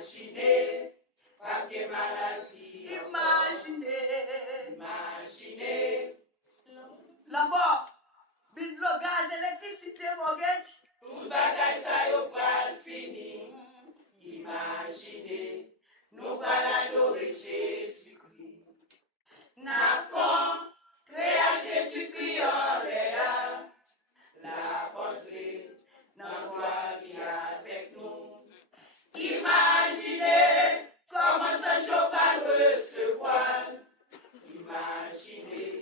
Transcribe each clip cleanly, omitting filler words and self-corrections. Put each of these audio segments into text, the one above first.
Imaginez, pas de maladie. Imaginez. Imaginez. Là-bas, le gaz, électricité, mortgage. Tout bagage ça yo pral fini. Imaginez, nous pral adorer Jésus-Christ. N'a pas créé Jésus-Christ en l'air. La entrée dans gloire avec nous. Imaginez comment ce jour va recevoir. Imaginez,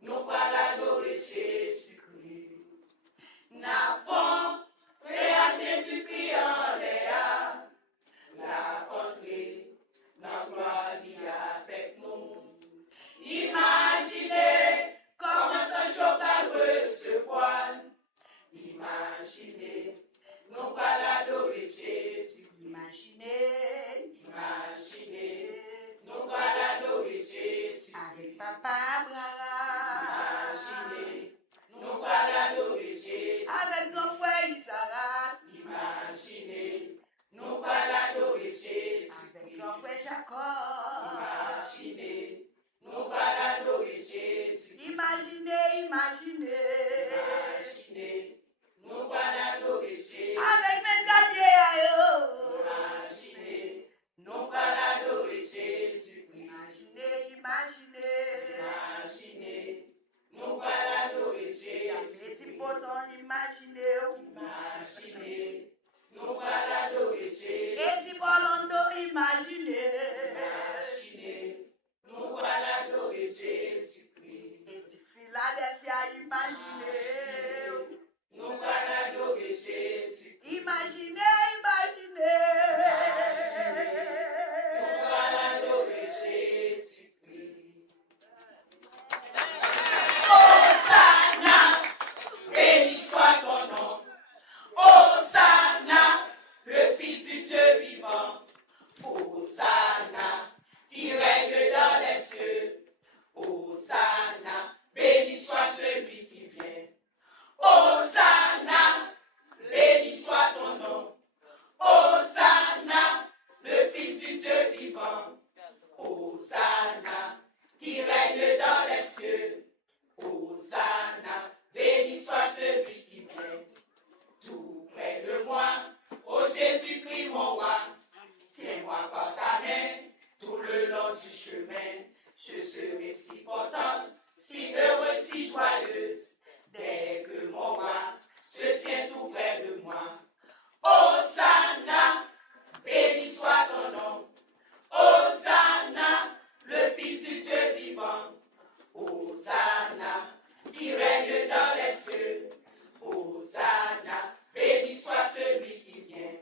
nous pral adorer Jésus-Christ. N'a pas créé Jésus-Christ en l'air. La entrée dans gloire avec nous. Imaginez comment ce jour va recevoir. Imaginez, nous allons adorer Jésus. Imaginez. Imaginez, nous allons adorer Jésus. Avec Papa Abraham. Imaginez, nous allons adorer Jésus. Avec nos frères Isaac. Imaginez, nous allons adorer Jésus. Avec nos frères Jacob. Imaginez, nous allons adorer Jésus. Imaginez, imaginez. Imaginez, nous allons adorer Jésus. Avec mes gardés. Imaginez, nous allons adorer Jésus. Imaginez, imaginez. Imaginez, nous allons adorer Jésus. Les petits potons, imaginez. Imaginez, nous allons adorer Jésus. Et si Bolondo, imaginez. Imaginez, nous allons adorer Jésus-Christ. Et si Philadelphia, imaginez. Nous allons adorer Jésus. Imaginez, imaginez. Nous allons adorer Jésus-Christ. Hosanna, béni soit ton nom. Hosanna, le Fils du Dieu vivant. Hosanna, qui règne dans les cieux. Hosanna, béni soit celui qui vient. Hosanna, béni soit ton nom. Hosanna, le Fils du Dieu vivant. Hosanna, qui règne dans les cieux. Hosanna, béni soit celui qui vient. Tout près de moi, ô Jésus-Christ mon roi, tiens-moi par ta main, tout le long du chemin. Je serai si contente, si heureuse, si joyeuse, dès que mon roi se tient tout près de moi. Hosanna, béni soit ton nom. Hosanna, le Fils du Dieu vivant. Hosanna, qui règne dans les cieux. Hosanna, béni soit celui qui vient.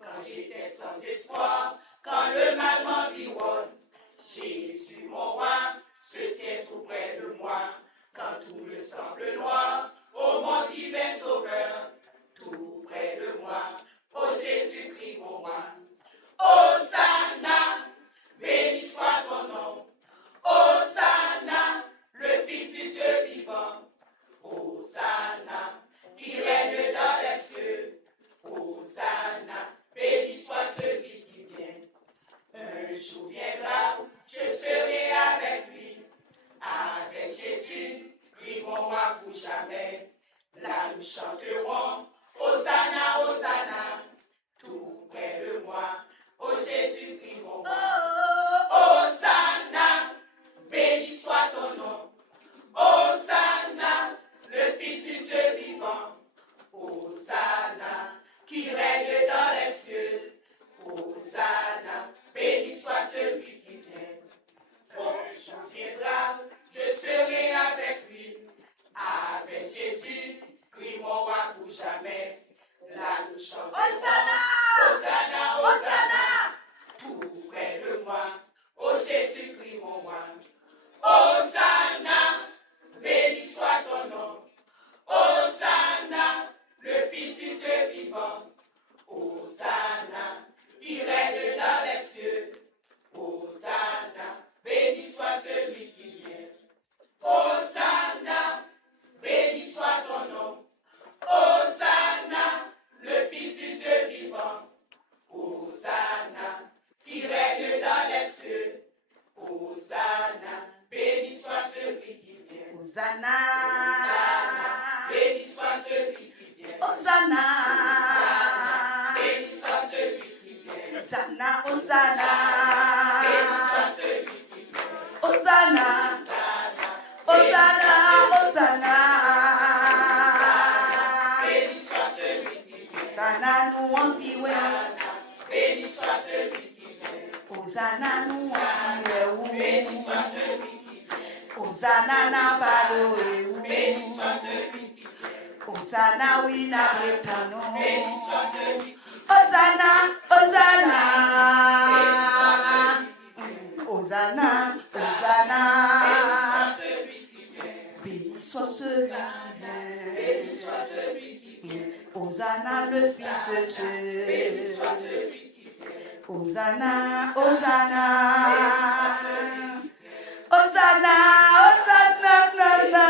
Quand j'étais sans espoir, quand le mal m'environne, Jésus mon roi se tient tout près de moi. Quand tout me semble noir, ô mon divin sauveur, tout près de moi, ô Jésus-Christ mon roi. Hosanna, béni soit ton nom. Hosanna, le Fils du Dieu vivant. Hosanna, qui règne dans les cieux. Hosanna, béni soit celui qui vient. Un jour viendra, je serai avec lui. Avec Jésus, vivrons moi pour jamais. Là nous chanterons Hosanna, Hosanna. Béni soit celui qui vient. Hosanna, Hosanna, Hosanna. Béni soit celui qui vient. Hosanna, nous envions. Béni soit celui qui vient. Hosanna, nous envions. Béni soit celui qui vient. Hosanna, na valoré. Béni soit celui qui vient. Hosanna, oui, na bretano. Béni soit celui qui vient. Hosanna, Hosanna. Hosanna, Hosanna. Celui qui vient. Béni soit celui qui Béni vient. soit celui qui vient. Hosanna, le Fils de Béni Dieu. soit celui qui vient. Hosanna, Hosanna. Hosanna, Hosanna, na, na.